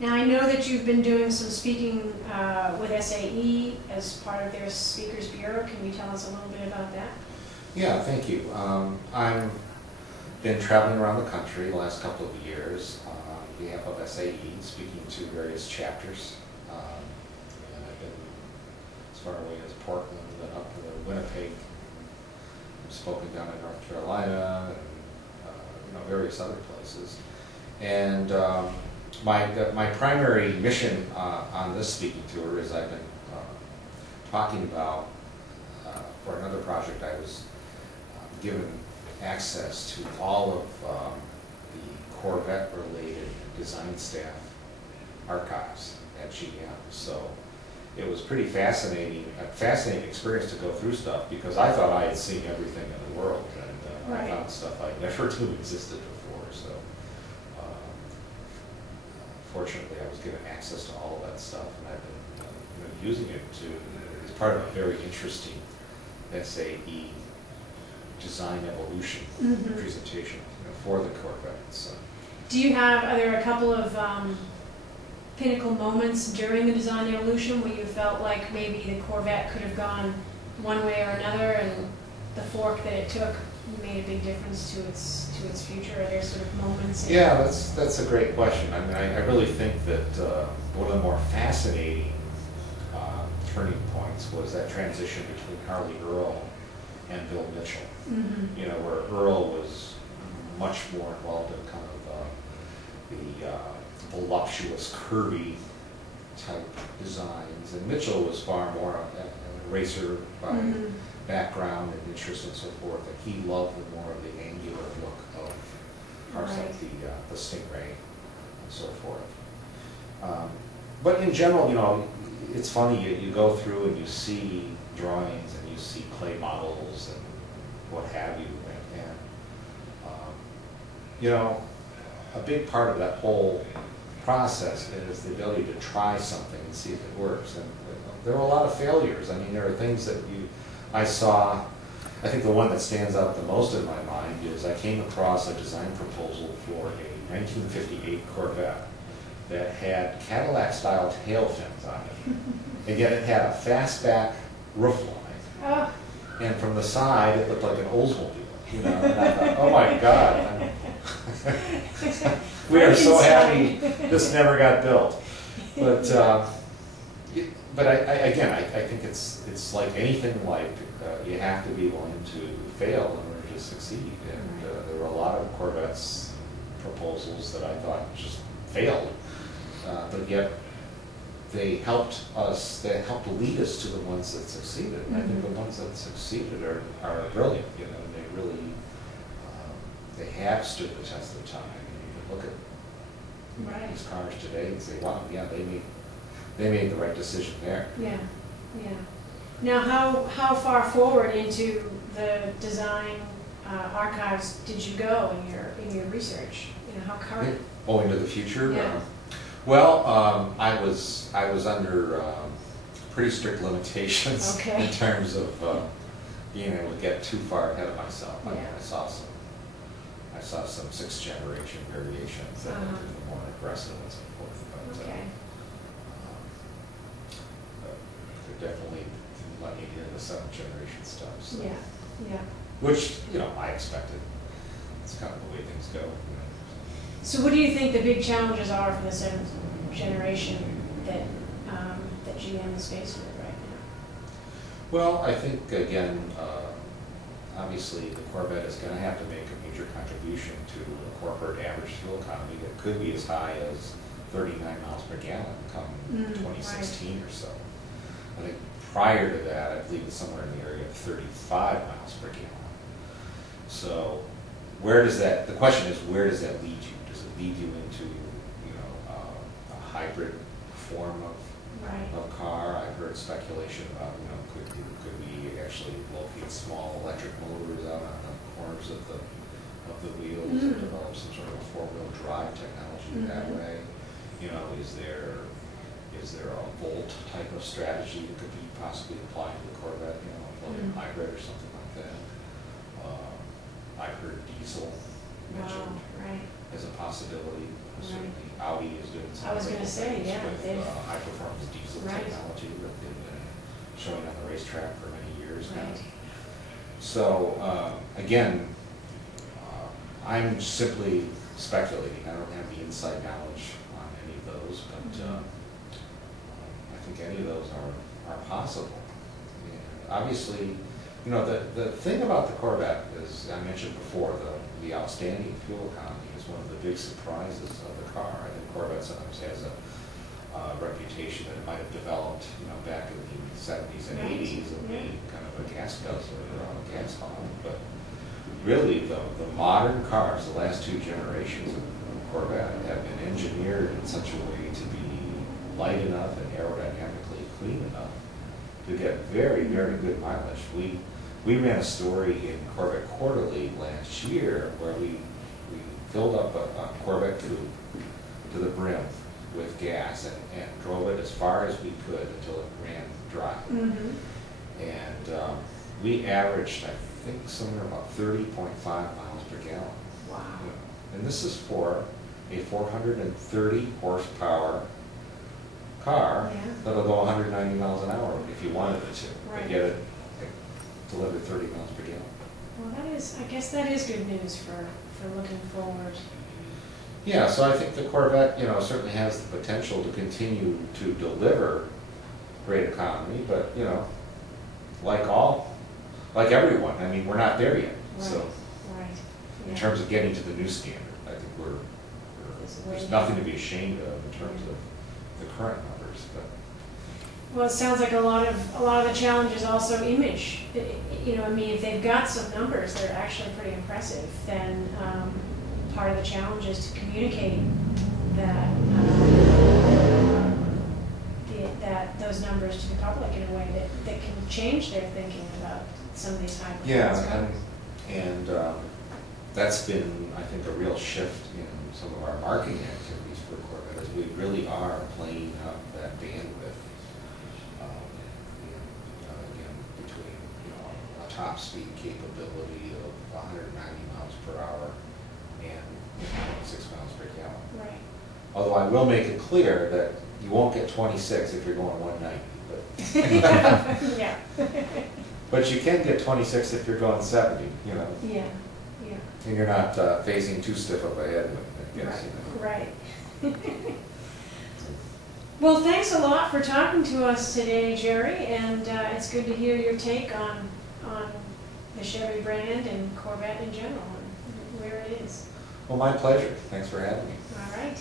Now, I know that you've been doing some speaking with SAE as part of their Speakers Bureau. Can you tell us a little bit about that? Yeah, thank you. I've been traveling around the country the last couple of years on behalf of SAE, speaking to various chapters. And I've been as far away as Portland and up to Winnipeg. I've spoken down in North Carolina and various other places. And my primary mission on this speaking tour is I've been talking about, for another project, I was given access to all of the Corvette-related design staff archives at GM. So it was pretty fascinating, a fascinating experience to go through stuff because I thought I had seen everything in the world, and I found stuff I never knew existed before. So fortunately, I was given access to all of that stuff, and I've been using it as part of a very interesting SAE design evolution presentation for the Corvette. So. Are there a couple of pinnacle moments during the design evolution where you felt like maybe the Corvette could have gone one way or another, and the fork that it took made a big difference to its future? Are there sort of moments? Yeah, that's a great question. I mean, I really think that one of the more fascinating turning points was that transition between Harley Earl and Bill Mitchell. You know, where Earl was much more involved in kind of the voluptuous, curvy type designs, and Mitchell was far more a racer by background and interest and so forth, and he loved more of the angular look of cars like the Stingray and so forth. But in general, it's funny, you go through and you see drawings and you see clay models and what have you, and a big part of that whole process is the ability to try something and see if it works. And there were a lot of failures. I mean, there are things that I saw. I think the one that stands out the most in my mind is I came across a design proposal for a 1958 Corvette that had Cadillac-style tail fins on it, and yet it had a fastback roofline, and from the side it looked like an Oldsmobile. And I thought, oh my God, we are so happy this never got built. But I think it's like anything in life. You have to be willing to fail in order to succeed. And there were a lot of Corvettes proposals that I thought just failed, but yet they helped lead us to the ones that succeeded. And I think the ones that succeeded are brilliant. They really they have stood the test of time. You can look at these cars today and say, wow, yeah, they made the right decision there. Yeah, yeah. Now, how far forward into the design archives did you go in your research? How current? Into the future. Yeah. I was under pretty strict limitations in terms of being able to get too far ahead of myself. I mean, I saw some 6th generation variations that were more aggressive and so forth. But definitely didn't let me into the 7th generation stuff. So. Yeah. Which I expected. It's kind of the way things go. So, what do you think the big challenges are for the 7th generation that GM is faced with right now? Well, I think again, obviously, the Corvette is going to have to make a major contribution to a corporate average fuel economy that could be as high as 39 miles per gallon come 2016 or so. I think prior to that, I believe it's somewhere in the area of 35 miles per gallon. So, the question is, where does that lead you? Does it lead you into, a hybrid form of car? I've heard speculation about, could we actually locate small electric motors out on the corners of the wheels and develop some sort of a 4-wheel drive technology that way? Is there a Volt type of strategy that could be possibly applied to the Corvette, a plug-in hybrid or something like that? I've heard diesel mentioned as a possibility. Certainly Audi is doing some I was great gonna say, things yeah, with they've- high-performance diesel Right. technology that they've been showing on the racetrack for many years now. Right. So, again, I'm simply speculating. I don't have the inside knowledge on any of those, but I think any of those are possible. And obviously, you know, the thing about the Corvette is, I mentioned before, the outstanding fuel economy is one of the big surprises of the car. I think Corvette sometimes has a reputation that it might have developed, you know, back in the 70s and Right. 80s of Yeah. being kind of a gas guzzler or a gas hog. But really, the modern cars, the last two generations of Corvette, have been engineered in such a way to be light enough and aerodynamically clean enough to get very, very good mileage. We ran a story in Corvette Quarterly last year where we filled up a Corvette coupe to the brim with gas and drove it as far as we could until it ran dry. Mm-hmm. And we averaged, I think, somewhere about 30.5 miles per gallon. Wow. And this is for a 430 horsepower car Yeah. that'll go 190 miles an hour if you wanted it to. Right. But yet it delivered 30 miles per gallon. Well, I guess that is good news for looking forward. Yeah, so I think the Corvette, you know, certainly has the potential to continue to deliver great economy, but, you know, like everyone, I mean, we're not there yet. So Right. in Yeah. terms of getting to the new standard, I think there's nothing to be ashamed of in terms of the current numbers, but. Well, it sounds like a lot of the challenge is also image. You know, I mean, if they've got some numbers that are actually pretty impressive, then part of the challenge is to communicate that that those numbers to the public in a way that can change their thinking about some of these high performance cars. And that's been, I think, a real shift in some of our marketing activities for Corvette, as we really are playing up that bandwidth. Again, between, you know, a top speed capability of 190 miles per hour and 6 miles per gallon. Right. Although I will make it clear that you won't get 26 if you're going 190, but Yeah. but you can get 26 if you're going 70, you know, Yeah. Yeah. and you're not facing too stiff of a headwind, I guess. You know. Right. Well, thanks a lot for talking to us today, Jerry, and it's good to hear your take on the Chevy brand and Corvette in general and where it is. Well, my pleasure. Thanks for having me. All right.